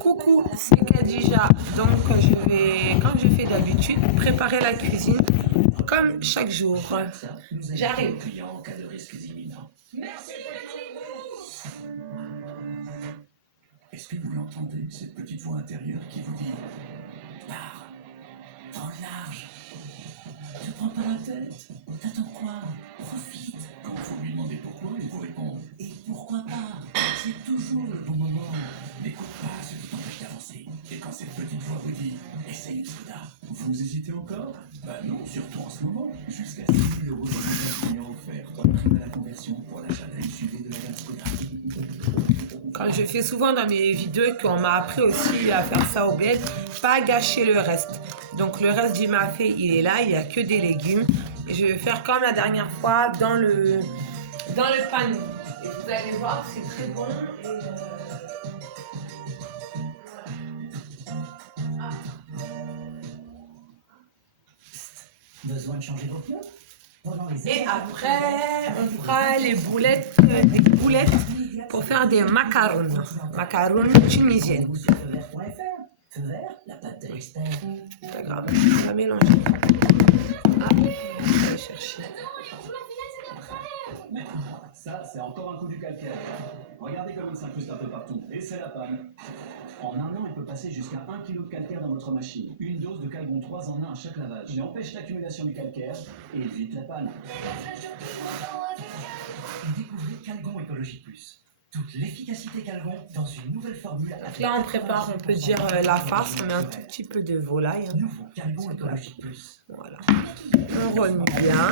Coucou, c'est Khadija. Donc, je vais, comme je fais d'habitude, préparer la cuisine comme chaque jour. J'arrive. Est-ce que vous l'entendez, cette petite voix intérieure qui vous dit « Pars, dans le large, te prends pas la tête, t'attends quoi? Profite !» Quand vous lui demandez pourquoi, il vous répond « Et pourquoi pas? C'est toujours le bon moment. N'écoute pas ce qui t'empêche d'avancer. » Et quand cette petite voix vous dit « Essaye une soda !» Vous hésitez encore? Bah non, surtout en ce moment. Jusqu'à 6 000 € dans offert comme prime à la conversion pour l'achat d'un SUV de la gamme Skoda. Quand je fais souvent dans mes vidéos qu'on m'a appris aussi à faire ça au bled, pas gâcher le reste. Donc le reste du mafé, il est là, il n'y a que des légumes. Et je vais faire comme la dernière fois dans le panier. Et vous allez voir, c'est très bon. Besoin de changer vos pneus? Et après, on fera des boulettes pour faire des macarons tunisiennes. C'est pas grave, on va mélanger. Ah, je vais chercher. Ça, c'est encore un coup du calcaire. Regardez comme il s'incruste un peu partout. Et c'est la panne. En un an, il peut passer jusqu'à 1 kg de calcaire dans votre machine. Une dose de Calgon 3 en 1 à chaque lavage. Il empêche l'accumulation du calcaire et évite la panne. Découvrez Calgon Écologie Plus. Toute l'efficacité Calgon dans une nouvelle formule. Donc là, on prépare, on peut dire la farce. On met un tout petit peu de volaille. Nouveau Calgon Écologie Plus. Voilà. On remue bien.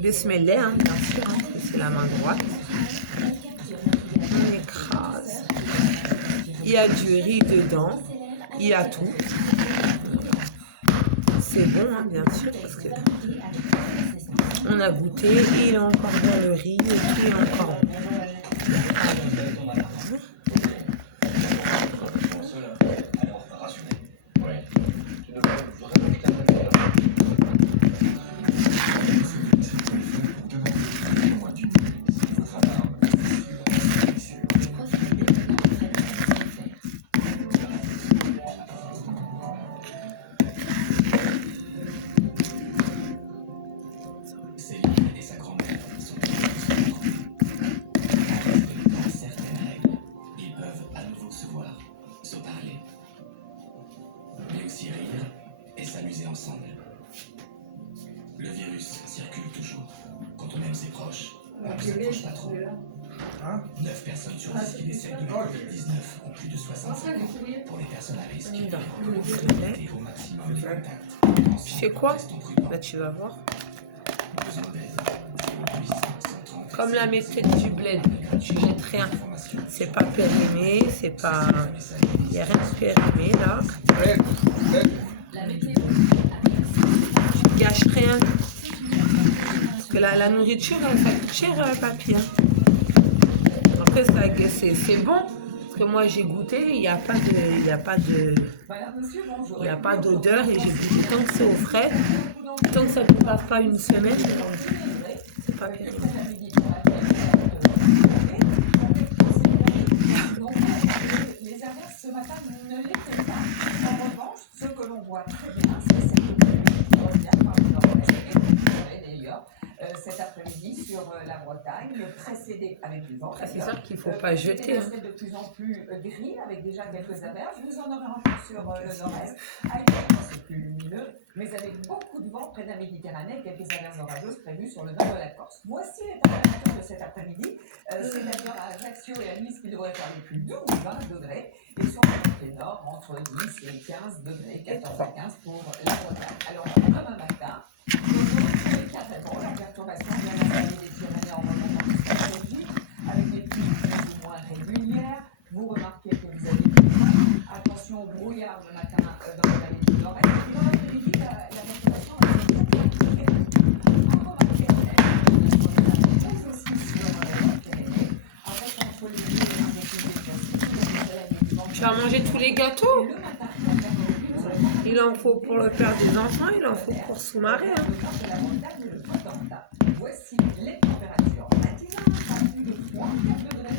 Bismillah, bien sûr. C'est la main droite. On écrase. Il y a du riz dedans. Il y a tout. C'est bon, hein, bien sûr, parce que on a goûté. Et il est encore dans le riz. Et tout est encore bon. Le virus circule toujours. Quand on aime ses proches, on ne s'approche pas trop. 9 personnes sur 10 qui décèdent de la Covid-19 ont plus de 65 ans. Pour les personnes à risque, il faut au maximum les contacts. Tu fais quoi? Bah, tu vas voir. Comme la méthode du bled, tu jettes rien. C'est pas périmé, c'est pas. Il n'y a rien de périmé là. Tu gâches rien. Parce que la nourriture, ça coûte cher, papy. Après, c'est bon. Parce que moi, j'ai goûté, il n'y a pas d'odeur et j'ai goûté tant que c'est au frais. Tant que ça ne passe pas une semaine, c'est pas périmé. Les averses ce matin ne l'étaient pas. En revanche, ce que l'on voit très bien, c'est cette pluie qui revient par le nord-ouest et d'ailleurs cet après-midi sur la Bretagne, précédée avec du vent. C'est ça qu'il ne faut pas jeter. C'est de plus en plus gris avec déjà quelques averses. Vous en aurez encore sur le nord-est. Ailleurs, c'est plus lumineux, mais avec beaucoup de vent près de la Méditerranée, quelques averses orageuses prévues sur le nord de la Corse. Voici les températures de cet après-midi. C'est d'ailleurs à Ajaccio et à Nice qu'il devrait faire les plus doux, 20 degrés, et sur le nord, entre 10 et 15 degrés, 14 à 15 pour la Bretagne. Alors, demain matin, carrément, la perturbation vient d'installer des Pyrénées en remontant jusqu'à Belgique, avec des pluies plus ou moins régulières. Vous remarquez que vous avez du vent. Attention au brouillard le matin dans la vallée du Nord-Est. Et dans l'après-midi, la perturbation va être encore à Pyrénées, aussi sur la Pyrénées, avec entre les deux Tu vas manger tous les gâteaux? Il en faut pour le père des enfants, il en faut pour sous-marin. Voici les températures matinales, à plus de 3 degrés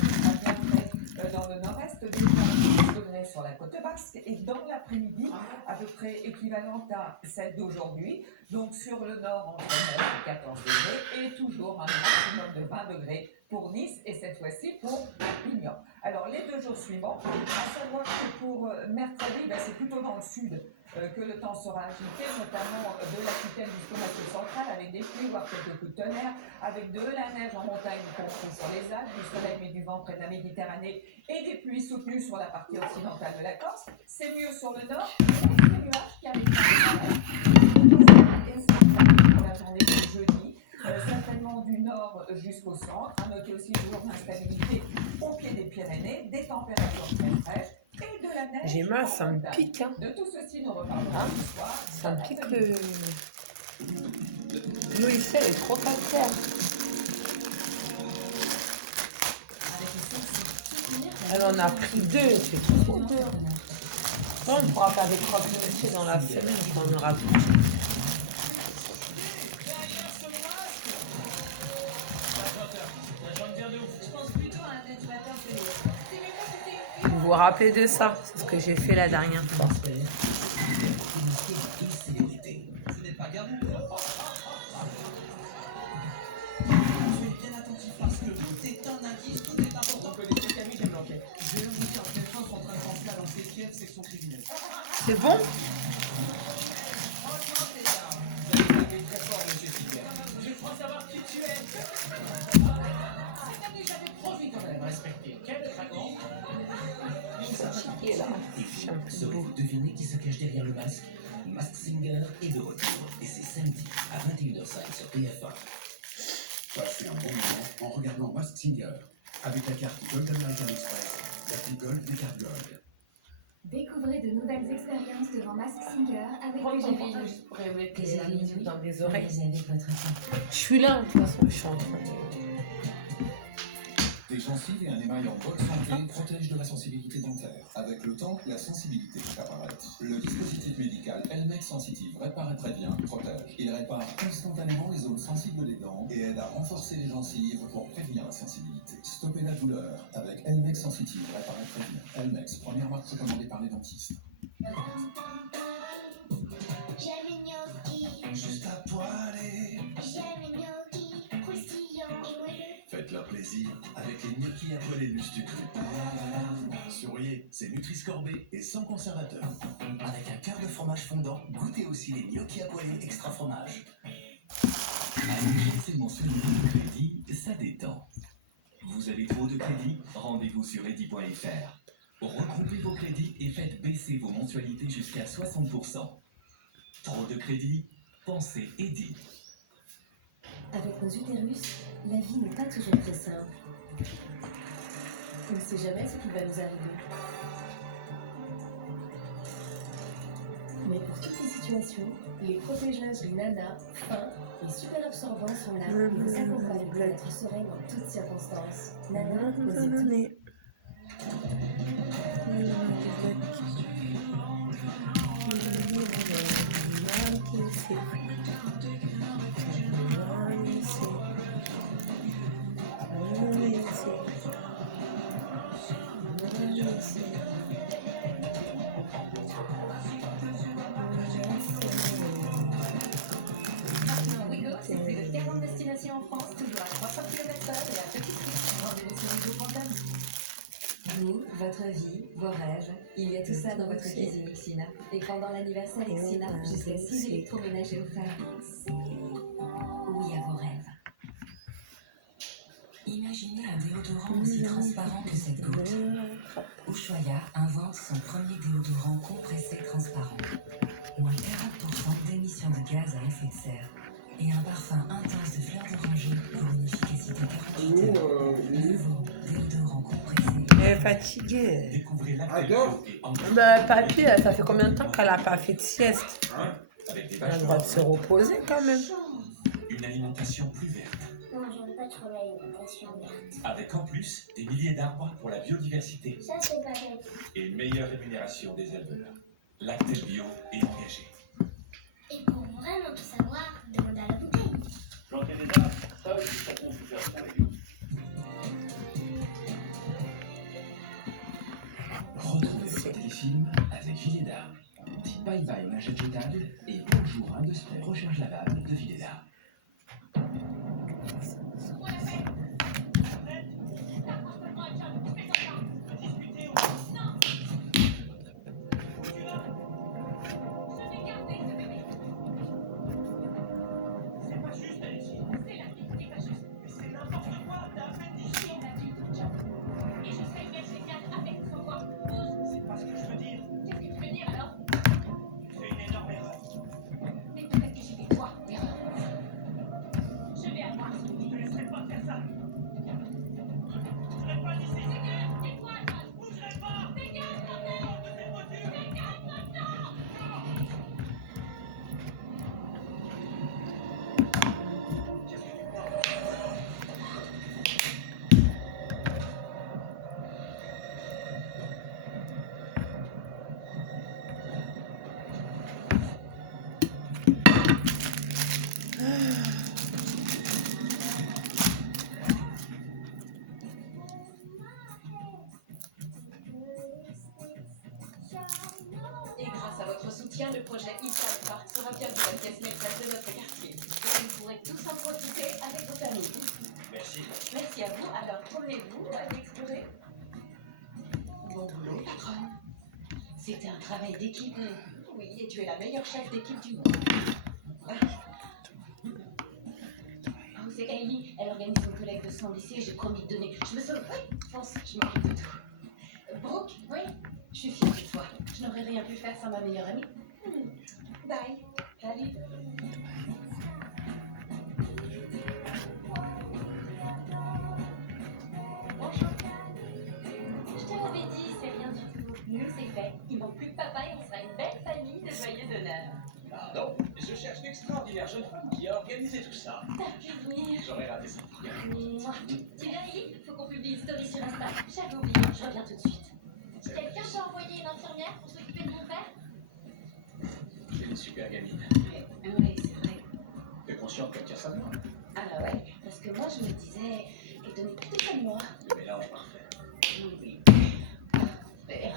déjà 10 degrés sur la côte basque et dans l'après-midi, à peu près équivalente à celle d'aujourd'hui. Donc sur le nord, entre 9 et 14 degrés et toujours un maximum de 20 degrés pour Nice et cette fois-ci pour Perpignan. Alors les 2 jours suivants, à savoir que pour mercredi, ben, c'est plutôt dans le sud que le temps sera agité, notamment de l'Aquitaine jusqu'au massif central, avec des pluies, voire quelques coups de tonnerre, avec de la neige en montagne, y compris sur les Alpes, du soleil mais du vent près de la Méditerranée, et des pluies soutenues sur la partie occidentale de la Corse. C'est mieux sur le nord, avec des nuages qui arrivent pour la journée de jeudi, certainement du nord jusqu'au centre. À noter aussi toujours l'instabilité au pied des Pyrénées, des températures très fraîches, et de la neige. J'ai mal, ça me pique. Hein. De tout ceci, nous reparlerons ce soir. Ça me pique le... L'eau ici, elle est trop calcaire. Elle en a pris 2, c'est trop 2. On pourra faire des croque-monsieur dans la semaine quand on aura tout. Vous vous rappelez de ça? C'est ce que j'ai fait la dernière fois. C'est bon? Je crois savoir qui tu es. J'avais promis quand même respecter. Quel dragon? Fatiguée là. Je suis un peu beau. Saurez-vous deviner qui se cache derrière le masque? Mask Singer est de retour et c'est samedi à 21h05 sur TF1. Passez un bon moment en regardant Mask Singer avec la carte Golden American Express, l'appli Gold des cartes Gold. Découvrez de nouvelles expériences devant Mask Singer avec Prends les ton gens. billet juste pour mettre la musique dans les oreilles. avec votre femme. Je suis là, de toute façon, je suis en train de... Des gencives et un émail en bonne santé protègent de la sensibilité dentaire. Avec le temps, la sensibilité peut apparaître. Le dispositif médical Elmex Sensitive répare et prévient, protège. Il répare instantanément les zones sensibles des dents et aide à renforcer les gencives pour prévenir la sensibilité. Stoppez la douleur avec Elmex Sensitive répare et prévient. Elmex, première marque recommandée par les dentistes. J'aime les gnocchis, Juste à poêler. j'aime les gnocchis, croustillants et moelleux. Faites-leur plaisir avec les gnocchis à poêler Lustucru. Souriez, c'est Nutri-Scorbé et sans conservateur. Avec un quart de fromage fondant, goûtez aussi les gnocchis à poêler extra fromage. Alléger ses mensualités de crédit, ça détend. Vous avez trop de crédits? Rendez-vous sur eddy.fr. Regroupez vos crédits et faites baisser vos mensualités jusqu'à 60%. Trop de crédits? Pensez Eddy. Avec nos utérus, la vie n'est pas toujours très simple. On ne sait jamais ce qui va nous arriver. Mais pour toutes les situations, les protège-lingerie Nana, fins et super absorbants sont là et nous accompagnent pour être sereins dans toutes circonstances. Nana, osez tout. Ouigo, c'est plus de 40 destinations en France, toujours à 300 km/h et à petit prix. Rendez-vous sur Ouigo.com. Vous, votre vie, vos rêves, il y a tout ça dans votre cuisine Xina. Et pendant l'anniversaire Xina, jusqu'à 6 électroménagers offerts. Oui à vos rêves. Imaginez un déodorant aussi transparent que cette goutte. Ushuaïa invente son premier déodorant compressé transparent. Moins 40% d'émissions de gaz à effet de serre. Et un parfum intense de fleurs d'oranger pour une efficacité 48 heures. Nouveau déodorant compressé. Elle est fatiguée. Découvrez l'actualité et en Bah, papy, ça fait combien de temps qu'elle n'a pas fait de sieste? avec des Elle a vaches le droit de se reposer quand même. une alimentation plus verte. Non, j'aime pas trop l'alimentation verte. Avec en plus des milliers d'arbres pour la biodiversité Ça, c'est pas bête. et une meilleure rémunération des éleveurs. Lactel Bio est engagé. Et pour vraiment tout savoir, demande à la bouteille. J'en fais déjà, ça, ça compte faire avec nous. Retrouvez votre téléfilm avec Vileda. Dites bye bye au linge jetable et bonjour à un de spray recharge lavable de Vileda. Et grâce à votre soutien, le projet Eastside Park sera bientôt la pièce maîtresse de notre quartier. Et vous pourrez tous en profiter avec vos familles. Merci. Merci à vous. Alors, tournez-vous à explorer. Bon boulot, patronne. C'était un travail d'équipe. Oui, et tu es la meilleure chef d'équipe du monde. Oh, c'est Hailey. Elle organise une collecte de sang lycée. J'ai promis de donner. Je me sauve. Oui, pense, je m'occupe de tout. Brooke, oui, je suis fière de toi. Je n'aurais rien pu faire sans ma meilleure amie. Bye. Salut. Bonjour. Je te l'avais dit, c'est rien du tout. Nous, c'est fait. Il manque plus que papa et on sera une belle famille de joyeux d'honneur. Pardon, je cherche une extraordinaire jeune femme qui a organisé tout ça. T'as pu venir. J'aurais raté ça. Mouah. Tu viens, Ellie? Faut qu'on publie une story sur Insta. J'avais oublié, je reviens tout de suite. Quelqu'un t'a envoyé une infirmière pour s'occuper de mon père? C'est une super gamine. Oui, c'est vrai. T'es consciente qu'elle tire ça de moi? Ah bah ouais, parce que moi je me disais qu'elle donnait plutôt comme moi. Le mélange parfait. Oui. Parfait.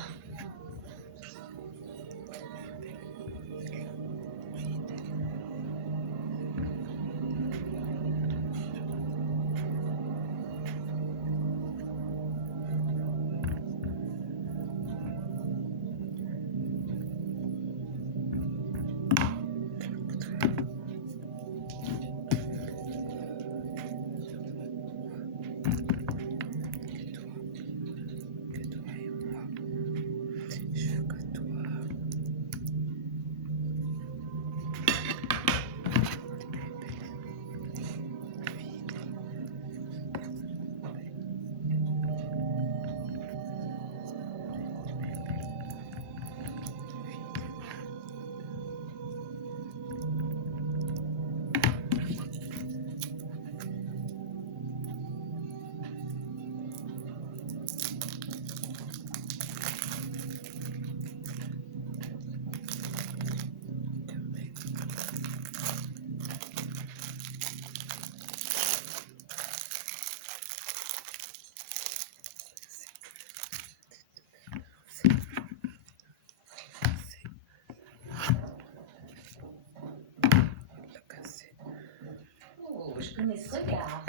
Oh, je connais ce regard.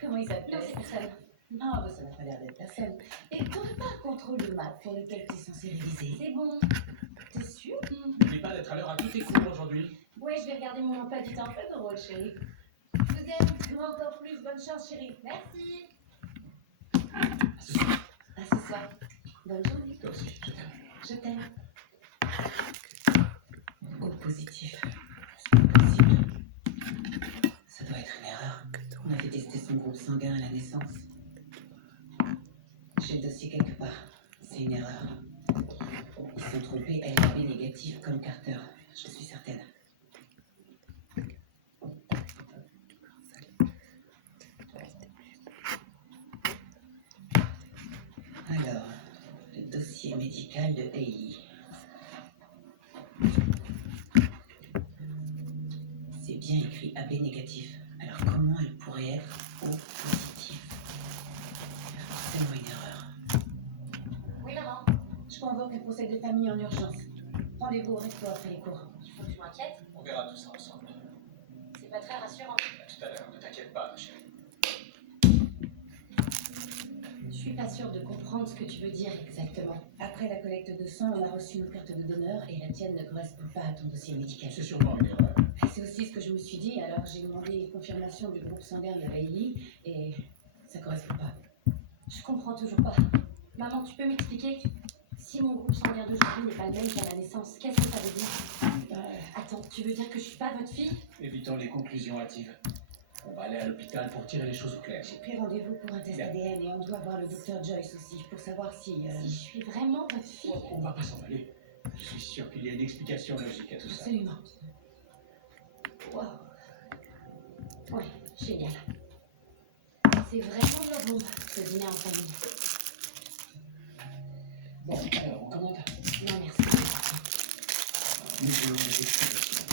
Comment il s'appelle? Personne. Ah, bah ça n'a pas l'air d'être personne. Et t'aurais pas un contrôle de maths pour lequel t'es censé réviser? C'est bon. T'es sûr? N'oublie pas d'être à l'heure à tous tes cours aujourd'hui. Ouais, je vais regarder mon emploi du temps. Fais ton rôle, chérie. Je t'aime. Moi encore plus. Bonne chance, chérie. Merci. À ce soir. Bonne journée. Toi aussi, je t'aime. Je t'aime. Au positif. C'est pas possible. Ça doit être une erreur. On avait testé son groupe sanguin à la naissance. J'ai le dossier quelque part. C'est une erreur. Ils sont trompés. Elle est AB négative comme Carter. Je suis certaine. Alors, le dossier médical de Hailey. C'est bien écrit AB négatif. Alors comment elle pourrait être O positif? C'est forcément une erreur. Oui, maman. convoque un procès de famille en urgence. Rendez-vous au resto après les cours. Il faut que je m'inquiète. On verra tout ça ensemble. C'est pas très rassurant. À tout à l'heure, ne t'inquiète pas, ma chérie. Je suis pas sûre de comprendre ce que tu veux dire exactement. Après la collecte de sang, on a reçu une carte de donneur et la tienne ne correspond pas à ton dossier médical. C'est sûrement une erreur. Et c'est aussi ce que je me suis dit, alors j'ai demandé confirmation du groupe sanguin de Hailey et ça correspond pas. Je comprends toujours pas. Maman, tu peux m'expliquer? Si mon groupe sanguin d'aujourd'hui n'est pas le même qu'à la naissance, qu'est-ce que ça veut dire? Attends, tu veux dire que je suis pas votre fille? Évitons les conclusions hâtives. On va aller à l'hôpital pour tirer les choses au clair. J'ai pris rendez-vous pour un test Bien. ADN et on doit voir le docteur Joyce aussi pour savoir si... Si je suis vraiment votre fille? On va pas s'en aller. Je suis sûr qu'il y a une explication logique à tout ça. Absolument. Wow. Ouais, génial. C'est vraiment le bon, ce dîner en famille. Bon, alors on commande. Non, merci. Nous voulons des explications.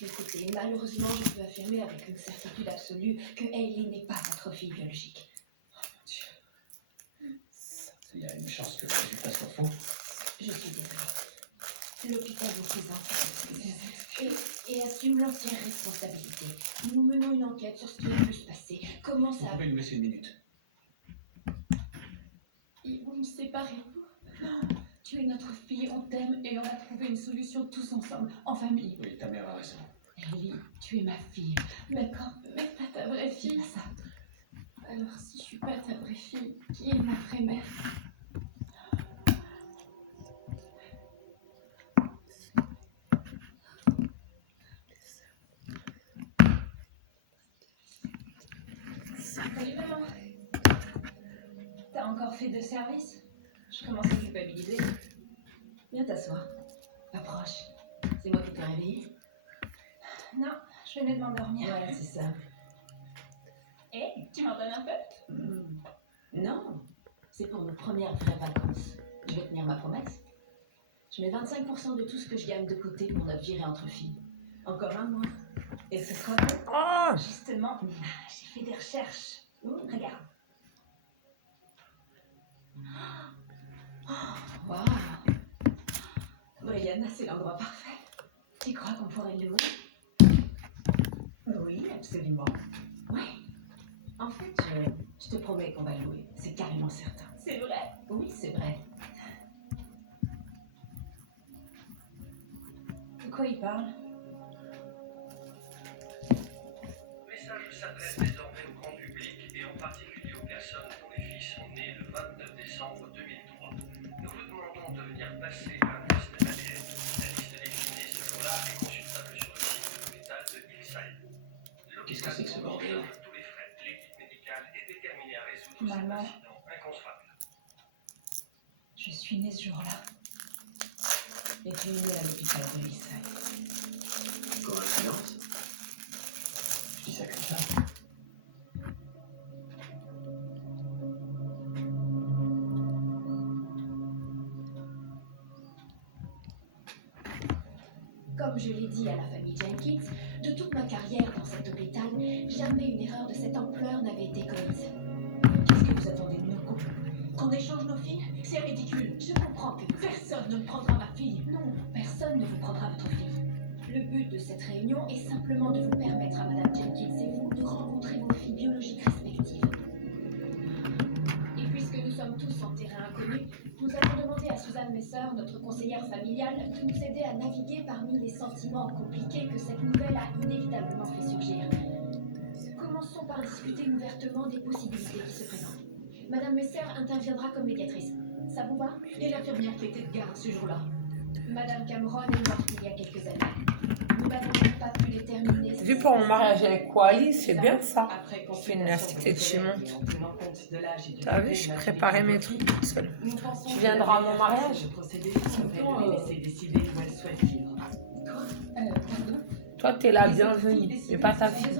Écoutez, malheureusement, je peux affirmer avec une certitude absolue que Hailey n'est pas votre fille biologique. Il y a une chance que le résultat soit faux. Je suis désolée. L'hôpital vous présente et assume l'entière responsabilité. Nous menons une enquête sur ce qui a pu se passer. Comment Vous ça... pouvez nous laisser une minute. Ils vont me séparer. Non, tu es notre fille, on t'aime et on a trouvé une solution tous ensemble, en famille. Oui, ta mère a raison. Hailey, tu es ma fille. D'accord, mais pas ta vraie fille. C'est pas ça. Alors si je suis pas ta vraie fille, qui est ma vraie mère? Salut maman. T'as encore fait de service? Je commence à culpabiliser. Viens t'asseoir. Approche. C'est moi qui t'ai réveillée? Non, je venais de m'endormir. Voilà, c'est ça. Tu m'en donnes un peu? Non, c'est pour nos premières vraies vacances. Je vais tenir ma promesse. Je mets 25% de tout ce que je gagne de côté pour notre virée entre filles. Encore un mois. Et ce sera bon. Oh, Justement, j'ai fait des recherches. Regarde. Waouh. Brianna, c'est l'endroit parfait. Tu crois qu'on pourrait le louer? Oui, absolument. Ouais. En fait, je te promets qu'on va le louer. C'est carrément certain. C'est vrai? Oui, c'est vrai. De quoi il parle? Le message s'adresse désormais au grand public et en particulier aux personnes dont les filles sont nées le 29 décembre 2003. Nous vous demandons de venir passer un test ADN. La liste définie ce jour-là est consultable sur le site de l'hôpital de Hillside. Qu'est-ce que c'est que ce bordel? Tous les frais. L'équipe médicale est déterminée à résoudre cet Maman. incident inconcevable. Je suis née ce jour-là. Et tu es née à l'hôpital de Hillside. Coïncidence? Je dis ça comme ça. Comme je l'ai dit à la famille Jenkins, de toute ma carrière dans cet hôpital, jamais une erreur de cette ampleur n'avait été commise. Qu'est-ce que vous attendez de nos couples? Qu'on échange nos filles? C'est ridicule. Je comprends que personne ne me prendra ma fille. Non, personne ne vous prendra votre fille. Le but de cette réunion est simplement de vous permettre à Madame Jenkins et vous de rencontrer vos filles biologiques respectives. Et puisque nous sommes tous en terrain inconnu, nous avons demandé à Suzanne Messer, notre conseillère familiale, de nous aider à naviguer parmi les sentiments compliqués que cette nouvelle a inévitablement fait surgir. Commençons par discuter ouvertement des possibilités qui se présentent. Madame Messer interviendra comme médiatrice. Ça vous va? Et l'infirmière qui était de garde ce jour-là. Madame Cameron est morte il y a quelques années. Nous n'avons donc pas pu déterminer... vu pour mon mariage avec Wally, c'est bien ça. Je fais une activité de Chimon. T'as vu, je préparais mes trucs toute seule. Tu viendras à mon mariage? Toi, t'es la bienvenue, mais pas ta fille.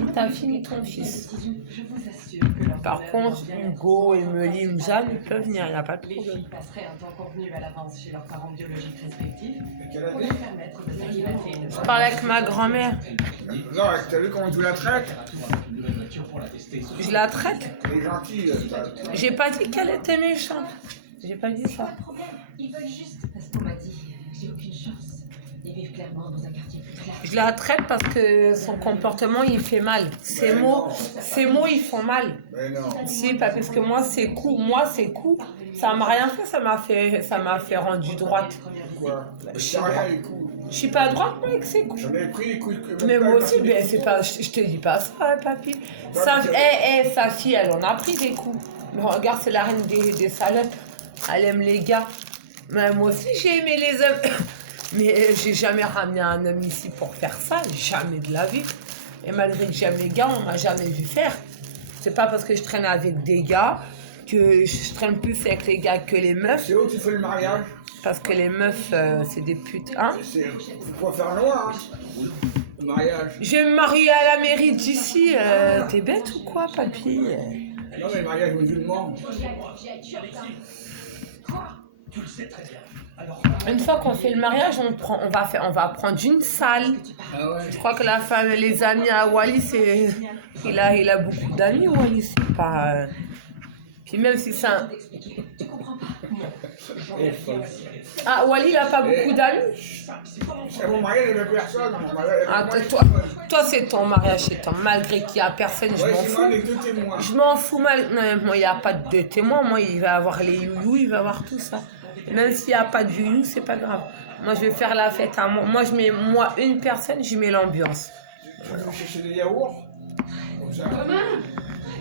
Ni ta fille, ni ton fils. Je vous assure que leur Par bonheur contre, vient Hugo, d'être Emily, Jeanne, ils peuvent venir, il n'y a pas de Les problème. filles passeraient un temps convenu à l'avance chez leurs parents biologiques respectifs Quelle pour leur permettre de s'acclimater une Je parlais avec ma grand-mère. Non, t'as vu comment tu la traites? Une nouvelle voiture pour la tester. Je la traite. Elle est gentille. J'ai pas dit qu'elle était méchante. J'ai pas dit C'est ça. pas le problème. Ils veulent juste. Parce qu'on m'a dit, j'ai aucune chance. Ils vivent clairement dans un quartier plus clair. Je la traite parce que son comportement, il fait mal. Ses mots, ils font mal. Mais non. Si, parce que moi, ses coups, ça m'a rien fait, ça m'a fait rendu droite. Quoi? Je sais rien les coups. Je suis pas droite, moi, avec ses coups. J'en ai pris les coups. Mais moi aussi, ben, c'est pas, je te dis pas ça, hein, papy. Sa fille, elle en a pris des coups. Mais regarde, c'est la reine des salopes. Elle aime les gars. Mais moi aussi, j'ai aimé les hommes. Mais j'ai jamais ramené un homme ici pour faire ça, jamais de la vie. Et malgré que j'aime les gars, on m'a jamais vu faire. C'est pas parce que je traîne avec des gars que je traîne plus avec les gars que les meufs. C'est où tu fais le mariage? Parce que les meufs, c'est des putes. Hein? Faut pas faire loin, hein. Le mariage. Je vais me marier à la mairie d'ici. T'es bête ou quoi, papy? Non, mais le mariage musulman. Tu le sais très bien. Alors, Une fois qu'on fait le mariage, on va prendre une salle. Ah ouais. Je crois que la femme, les amis à Wally, c'est... Il a beaucoup d'amis, Wally, c'est pas... Puis même si c'est un... Tu comprends pas. Ah, Wally, il a pas beaucoup d'amis? C'est mon mariage, il n'y avait personne. Mon mariage, Ah, toi, c'est ton mariage, c'est ton... Malgré qu'il y a personne, je ouais, m'en c'est moi fous. les deux témoins. Je m'en fous mal. Non, moi, il n'y a pas de témoins. Moi, il va avoir les youyou, il va avoir tout ça. Même s'il n'y a pas de youyou, c'est pas grave. Moi, je vais faire la fête à moi. Moi, une personne, je mets l'ambiance. Tu veux chercher des yaourts? Comme ça.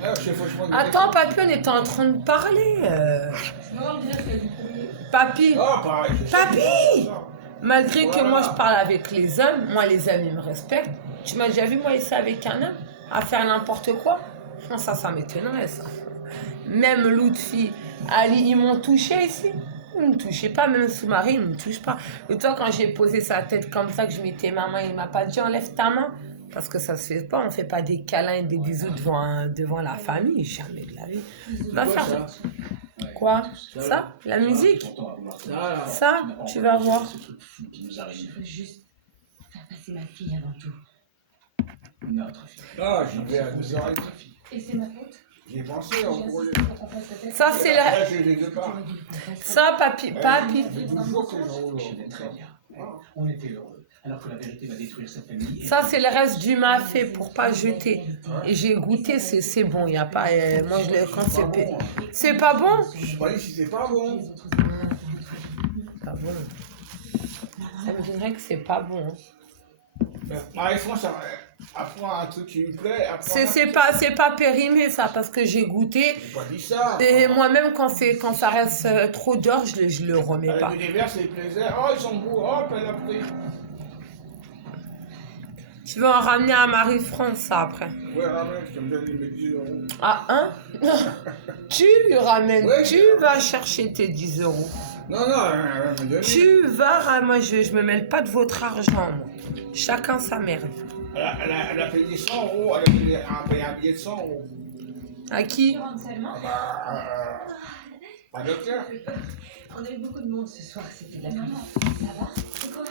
Ah, je sais, faut que je prenne des- Attends, papy, on était en train de parler. Papy, Oh, pareil. je sais. Papy! Malgré que Voilà. moi, je parle avec les hommes, moi, les hommes, ils me respectent. Tu m'as déjà vu, moi, ici, avec un homme, à faire n'importe quoi? Non, ça m'étonnerait, ça. Même Lutfi, Ali, ils m'ont touché ici. Ils ne me touchaient pas, même sous-marin, ils ne me touchent pas. Et toi, quand j'ai posé sa tête comme ça, que je mettais ma main, il m'a pas dit enlève ta main. Parce que ça se fait pas, on fait pas des câlins et des bisous devant la famille, jamais de la vie. Va Quoi, faire. ça? Quoi? Ça? La musique? Ah, là. Ça? Tu vas voir. Ce truc fou qui nous arrive. Je veux juste faire passer ma fille avant tout. Notre fille. Ah, j'y vais à 2h30. Et c'est ma faute. J'y ai pensé J'ai en insisté courrier. pour qu'on fasse le test. Ça, c'est Là, le... j'ai les deux parts. Ça, papy. Ça fait 12 jours que je roule. Je vais très bien. On était heureux. Alors que la vérité va détruire cette famille. Ça, c'est le reste du mafé pour pas jeter. Et j'ai goûté, c'est bon. Y a pas... moi, je le... Quand c'est... bon, hein. C'est pas bon? Je sais pas si c'est pas bon. Pas bon. Ça me dirait que c'est pas bon. Marie-France, apprends un truc qui me plaît. C'est pas périmé, ça, parce que j'ai goûté. J'ai pas dit ça. Et moi-même, quand ça reste trop d'or, je le remets pas. Les verres, c'est plaisir. Oh, ils sont beaux. Hop, elle a pris. Tu vas en ramener à Marie-France, ça, après. Ouais, ramène, tu me donnes les 10 euros. Ah, hein? Tu lui ramènes, Ouais. tu vas chercher tes 10 euros. Non, elle me donne. Tu vas, moi, je me mêle pas de votre argent, moi. Chacun sa merde. Elle a payé 100 euros. Elle a payé un billet de 100 euros. À qui? Seulement. Un docteur. On a eu beaucoup de monde ce soir, c'était de la Non, pluie. non, ça va. C'est quoi?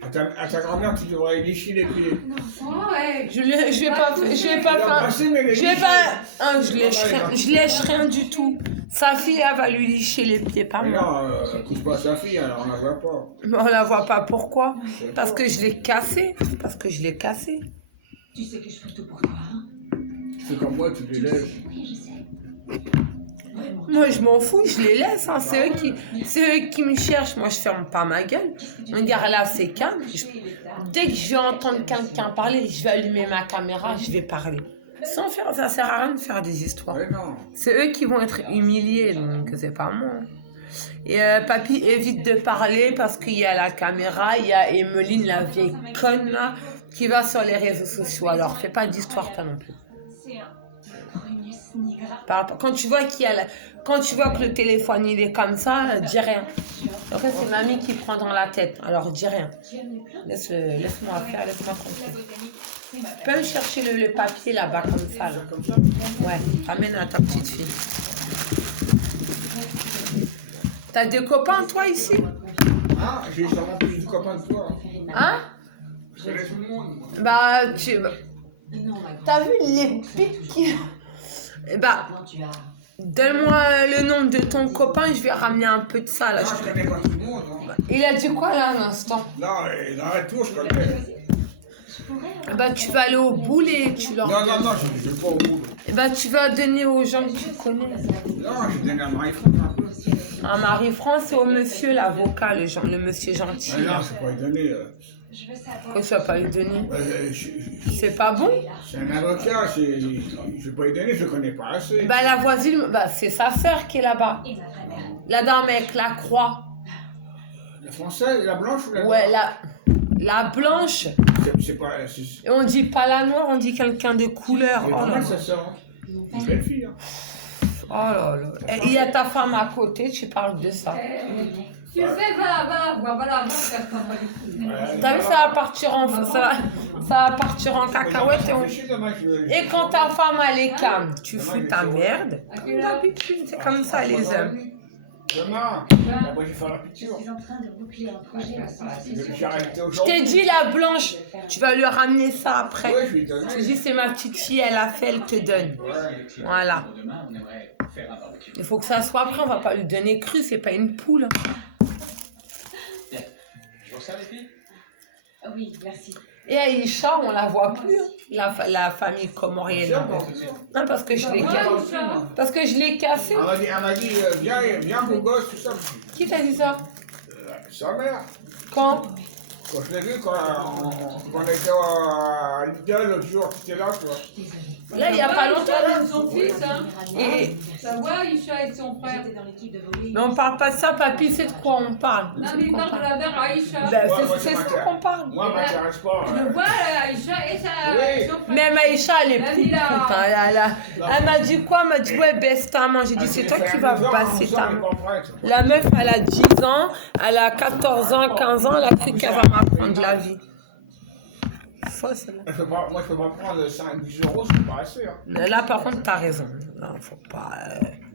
À ta grand-mère, tu devrais lui lécher les pieds. Je vais pas faire. Je lèche rien du tout. Sa fille, elle va lui licher les pieds, pas Mais moi. non, touche pas à sa fille, alors on la voit pas. Mais on la voit pas, pourquoi? Parce que je l'ai cassé. Parce que je l'ai cassé. Tu sais que je fais tout pour toi, hein? Tu fais comme moi, tu les lèches. Oui, je sais. Vraiment. Moi, je m'en fous, je les laisse. Hein. C'est eux qui me cherchent. Moi, je ferme pas ma gueule. Regarde là, c'est calme. Dès que je vais entendre quelqu'un parler, je vais allumer ma caméra, je vais parler. Sans faire, ça sert à rien de faire des histoires. Ouais, non. C'est eux qui vont être humiliés, donc c'est pas moi. Et papy évite de parler parce qu'il y a la caméra, il y a Emeline, la vieille conne là, qui va sur les réseaux sociaux. Alors, fais pas d'histoire toi non plus. C'est un Brunus nigra. Quand tu vois quand tu vois que le téléphone il est comme ça, dis rien. En fait, c'est mamie qui prend dans la tête. Alors dis rien. Laisse-moi faire, laisse-moi tranquille. Tu peux me chercher le papier là-bas comme ça. Là. Ouais, ramène à ta petite fille. T'as des copains toi ici? Ah, j'ai sûrement plus de copains que toi. Hein? Je connais tout le monde. Moi. Bah, Non, ma grande. t'as vu les pics? Bah, Maintenant, tu as Donne-moi le nom de ton copain, je vais ramener un peu de ça là. Non, je connais pas tout le monde. Hein. Il a dit quoi là à l'instant? Non, dans la tour, je connais. Bah tu vas aller au boule et tu leur Non, donnes. non, non, je vais pas au bout. Bah tu vas donner aux gens que tu connais. Non, je donne à Marie-France un peu. À Marie-France, c'est au monsieur l'avocat, le monsieur gentil. Ah non, c'est pas donné. Pourquoi tu vas pas lui donner? Je- C'est pas bon? C'est un avocat, je vais pas lui donner, je le connais pas assez. Bah la voisine, bah c'est sa sœur qui est là-bas. La dame avec la croix. La française, la blanche ou la noire? Ouais, la blanche. C'est pas. C'est Et on dit pas la noire, on dit quelqu'un de couleur. pas Oh là mal, là. ça sort. Une belle fille. Hein. Oh là là. Et il y a ta femme à côté, tu parles de ça. Tu sais, va, voilà, moi, T'as vu, ça va partir en cacahuète. Et quand ta femme elle est calme, tu fous ta merde. Comme d'habitude, c'est comme ça les hommes. Demain, moi je vais faire la picture. Je suis en train de boucler un projet en sciences sociales. J'ai arrêté Je aujourd'hui. t'ai dit la blanche, tu vas lui ramener ça après. Ouais, je lui donne. Tu dis c'est ma petite fille, elle a fait, elle te donne. Voilà. Demain, on aimerait faire un barbecue. Il faut que ça soit après, on va pas lui donner cru, c'est pas une poule. Je vous sers les filles? Oui, merci. Et Aïcha, on la voit plus, hein, la famille comorienne. Non, parce que je l'ai cassé. Parce que je l'ai cassé. Elle m'a dit, viens, beau gosse, tout ça. Qui t'a dit ça? Sa mère. Quand? Quand je l'ai vu, quand on était à Lidl l'autre jour, tu étais là, toi. Là, il n'y a pas longtemps. son fils, hein. Et... Ça voit, Aïcha et son frère. J'étais dans l'équipe de volley. Mais on parle pas de ça, papy, c'est de quoi on parle? Non, mais il parle de la mère Aïcha. Ben, Ouais, moi, c'est ça ça qu'on parle. Moi, m'intéresse pas. Je vois Aïcha et Oui. son frère. Même Aïcha, elle est plus Nabila. pute, hein, elle m'a dit quoi? Elle m'a dit, ouais, baisse ta main. J'ai dit, c'est toi qui vas passer ta main. La meuf, elle a 10 ans, elle a 14 ans, 15 ans, elle a cru qu'elle va m'apprendre la vie. Faux, celle-là. Moi, je peux pas prendre 5-10 euros, c'est pas assez. Hein. Là, par contre, t'as raison. Non, faut pas...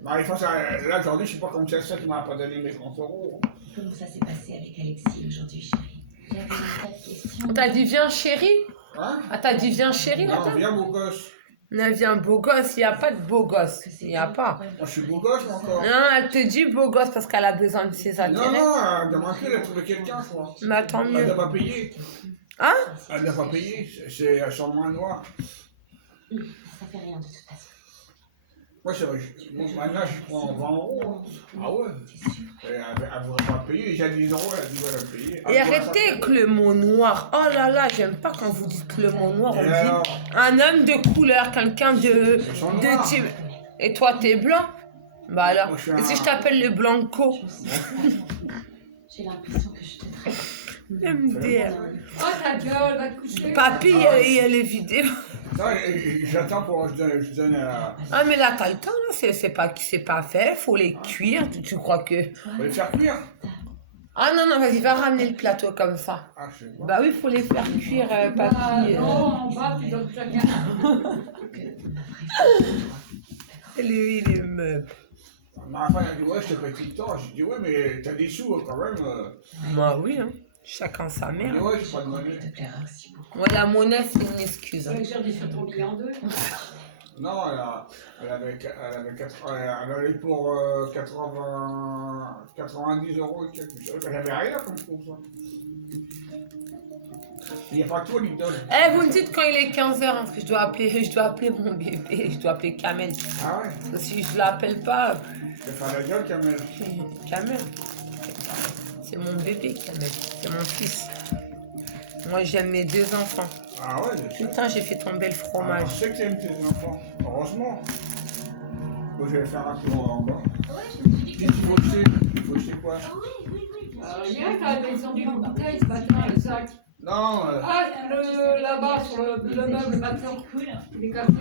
Marie-France, là, aujourd'hui, je sais pas comment c'est ça qui m'a pas donné mes 30 euros. Comment ça s'est passé avec Alexis aujourd'hui, chérie? J'avais un tas de questions. On t'a dit, viens, chérie? Hein? Ah, t'as dit, viens, chérie, là? Non, viens, beau gosse. Non, viens, beau gosse. Il n'y a pas de beau gosse. Il n'y a pas. Moi, je suis beau gosse, moi, encore. Non, elle te dit beau gosse parce qu'elle a besoin de ses Non, intérêts. non, elle doit manquer, elle a trouvé quelqu'un, je crois. Mais tant Elle mieux. n'a pas payé. Hein? Elle n'a pas payé, c'est sûrement noir. Ça fait rien de toute façon. Moi, maintenant, je prends 20 euros. Ah ouais? Elle ne voudrait pas payer, déjà 10 euros, elle a dit qu'elle va payer. Et arrêtez avec le mot noir. Oh là là, j'aime pas quand vous dites le mot noir. On Et dit alors? un homme de couleur, quelqu'un de noirs. type. Et toi, t'es blanc? Bah alors. Moi, je suis Et si un- je t'appelle le blanco? J'ai l'impression que je te traite. MDR. Oh ta gueule, va te coucher. Papy, il y a les vidéos. Non, j'attends pour. Je donne à. Ah, mais là, t'as le temps, là. C'est pas fait. Faut les cuire. Tu crois que. On va les faire cuire. Ah non, non, vas-y, va ramener le plateau comme ça. Ah, je sais pas. Bah oui, faut les faire cuire, Ah, papy. non, en bas, tu donnes chacun. Lui, il est meuble. Ma femme a dit, ouais, je te paye tout le temps. J'ai dit, ouais, mais t'as des sous quand même. Bah oui, hein. Chacun sa Elle dit, mère. ouais, j'ai pas de monnaie. Te plaira aussi beaucoup. Ouais, la monnaie, c'est une excuse. Tu hein. veux que je redis sur ton billet en deux? Non, elle avait pour 90 euros et quelque chose. Elle avait rien comme pour ça. Il n'y a pas tout, Lidl. Eh, vous me dites quand il est 15h, parce que je dois appeler mon bébé, je dois appeler Kamel. Ah ouais? Parce que si je l'appelle pas, Je vais faire la gueule, Kamel. Kamel, c'est mon bébé, Kamel, c'est mon fils. Moi, j'aime mes 2 enfants. Ah ouais, je sais. Putain, j'ai fait tomber le Ah, fromage. je sais que t'aimes tes enfants. Heureusement. Bon, je vais faire un tour encore. Ouais, je me suis dit que Dis, il faut jeter. Il faut jeter quoi? Oui, bien sûr. Rien qu'à la maison du bouteille ce matin, le sac. Non, Ah, là-bas, sur le meuble maintenant. Cool. Il est cassé.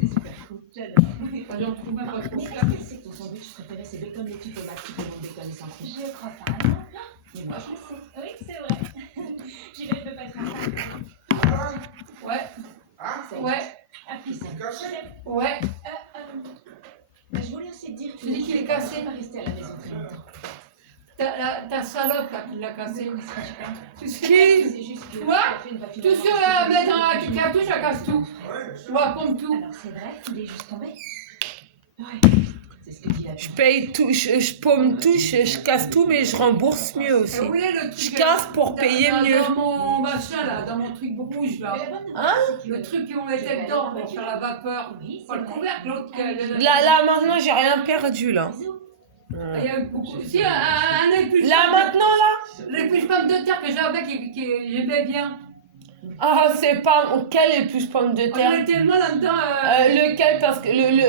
C'est super cool. J'adore. Enfin, j'en trouve même pas trop Mais cher. tu sais que ton sandwich préféré, c'est bacon et tomates qui demandent bacon et sans fromage. Je crois pas, non. Mais moi, je le sais. Oui, c'est vrai. J'y vais, je peux pas être un Ouais, hein? ouais, Ah, puis ça. C'est cassé? ouais. Bah, je voulais aussi te dire Tu dis qu'il est cassé. pas rester à la maison très longtemps. Ta salope là qui l'a cassé. Mais c'est super. Tu sais, C'est juste que. Quoi? j'ai fait une papille tout sur la mettre dans la cartouche, elle casse tout. Ouais, On va pompe tout. Alors, c'est vrai, il est juste tombé. Ouais. C'est ce Je paye tout, je paume tout, je casse tout, mais je rembourse mieux aussi. Oui, le truc, Je casse pour payer mieux. Dans mon machin là, dans mon truc rouge là. Hein? Le truc qu'on mettait dedans pour faire la vapeur. Pas le couvercle, l'autre. Là, maintenant, j'ai rien perdu, là. Il y a beaucoup. Si, un épluche. Là, maintenant, là? L'épluche pomme de terre que j'avais, qui j'aimais bien. Ah, c'est pas... Quel épluche pomme de On terre? avait tellement là-dedans. Lequel? Parce que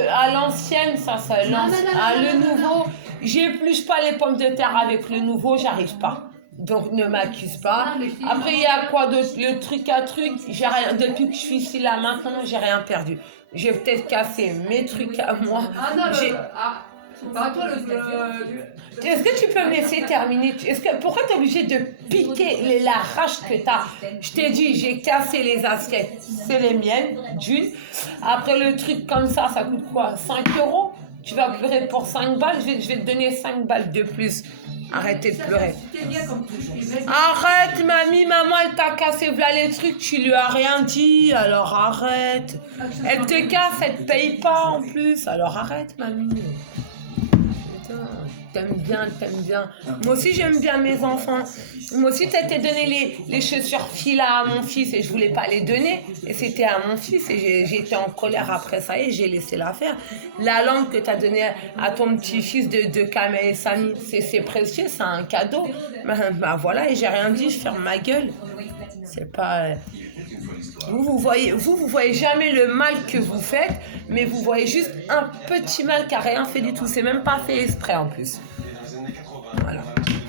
à l'ancienne, ça lance. Le nouveau, j'épluche pas les pommes de terre avec le nouveau, j'arrive pas. Donc ne m'accuse pas. Après, il y a quoi d'autre? Le truc à truc, j'ai rien. Depuis que je suis ici là maintenant, j'ai rien perdu. J'ai peut-être cassé mes trucs à moi. Ah non, bah, toi, Est-ce que tu peux me laisser terminer? Pourquoi tu es obligé de piquer la rage que tu as? Je t'ai dit, j'ai cassé les assiettes. C'est les miennes, d'une. Après, le truc comme ça coûte quoi? 5 €? Tu vas pleurer pour 5 balles? Je vais te donner 5 balles de plus. Arrêtez de pleurer. Arrête, mamie, maman, elle t'a cassé voilà les trucs, tu lui as rien dit, alors arrête. Elle te casse, elle te paye pas en plus, alors arrête, mamie. T'aimes bien. Moi aussi, j'aime bien mes enfants. Moi aussi, t'as donné les chaussures Fila à mon fils et je voulais pas les donner. Et c'était à mon fils et j'étais en colère après ça et j'ai laissé la faire. La lampe que t'as donnée à ton petit-fils de Kamel et Samy, c'est précieux, c'est un cadeau. Bah voilà, et j'ai rien dit, je ferme ma gueule. C'est pas... Vous voyez jamais le mal que vous faites, mais vous voyez juste un petit mal qui n'a rien fait du tout. C'est même pas fait exprès en plus. Voilà.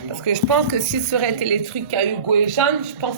Parce que je pense que si ça aurait été les trucs qu'a Hugo et Jeanne, je pense